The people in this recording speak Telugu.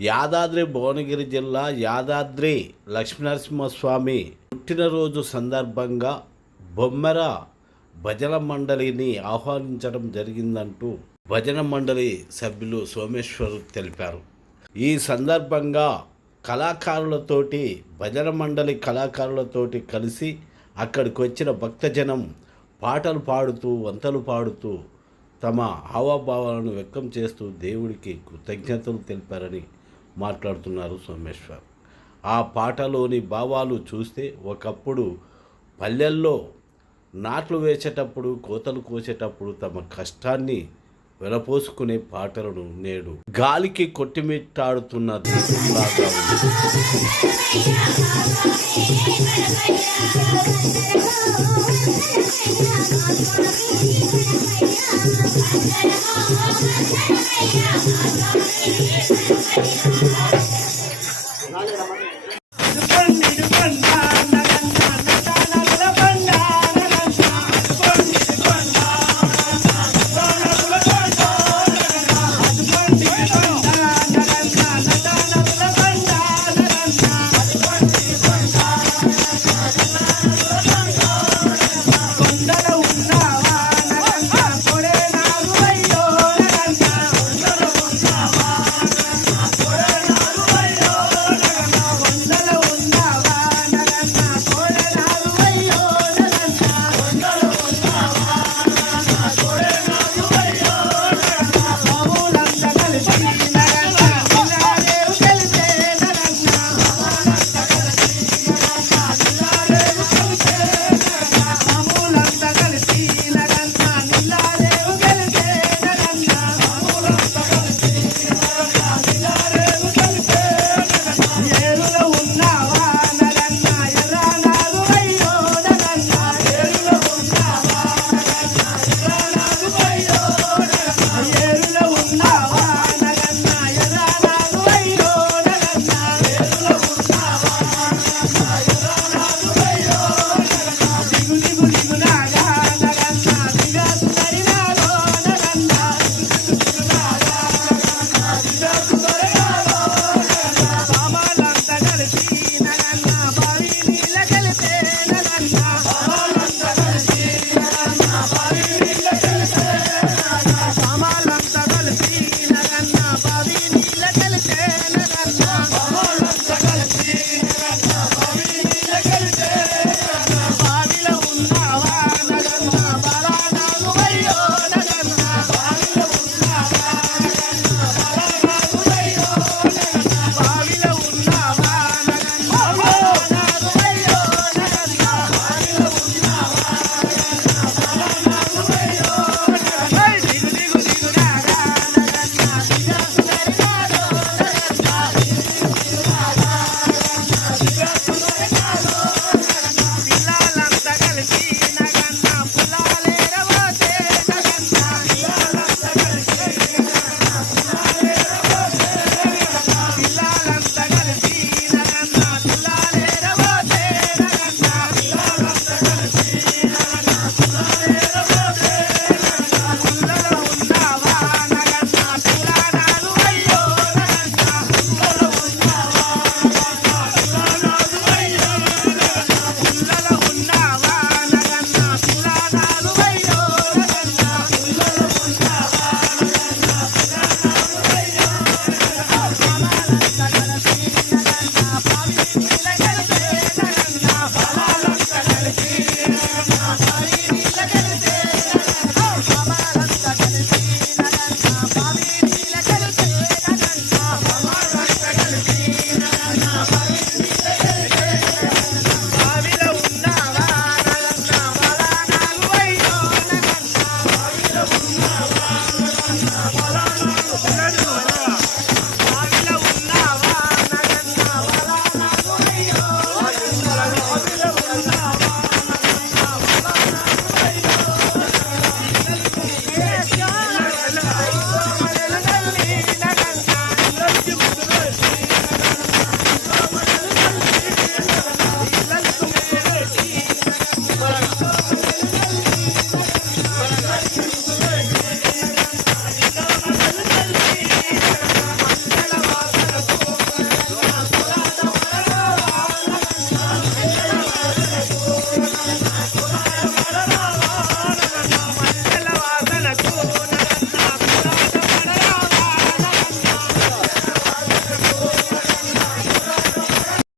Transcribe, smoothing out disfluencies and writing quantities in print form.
యాదాద్రి భువనగిరి జిల్లా యాదాద్రి లక్ష్మీనరసింహస్వామి పుట్టినరోజు సందర్భంగా బొమ్మెర భజన మండలిని ఆహ్వానించడం జరిగిందంటూ భజన మండలి సభ్యులు సోమేశ్వర్ తెలిపారు. ఈ సందర్భంగా భజన మండలి కళాకారులతోటి కలిసి అక్కడికి వచ్చిన భక్తజనం పాటలు పాడుతూ వంతలు పాడుతూ తమ హావభావాలను వ్యక్తం చేస్తూ దేవుడికి కృతజ్ఞతలు తెలిపారని మాట్లాడుతున్నారు సోమేశ్వర్. ఆ పాటలోని భావాలు చూస్తే ఒకప్పుడు పల్లెల్లో నాట్లు వేసేటప్పుడు కోతలు కోసేటప్పుడు తమ కష్టాన్ని వెలపోసుకునే పాటలను నేడు గాలికి కొట్టిమిట్టాడుతున్న దీపంలాగా ఉంది.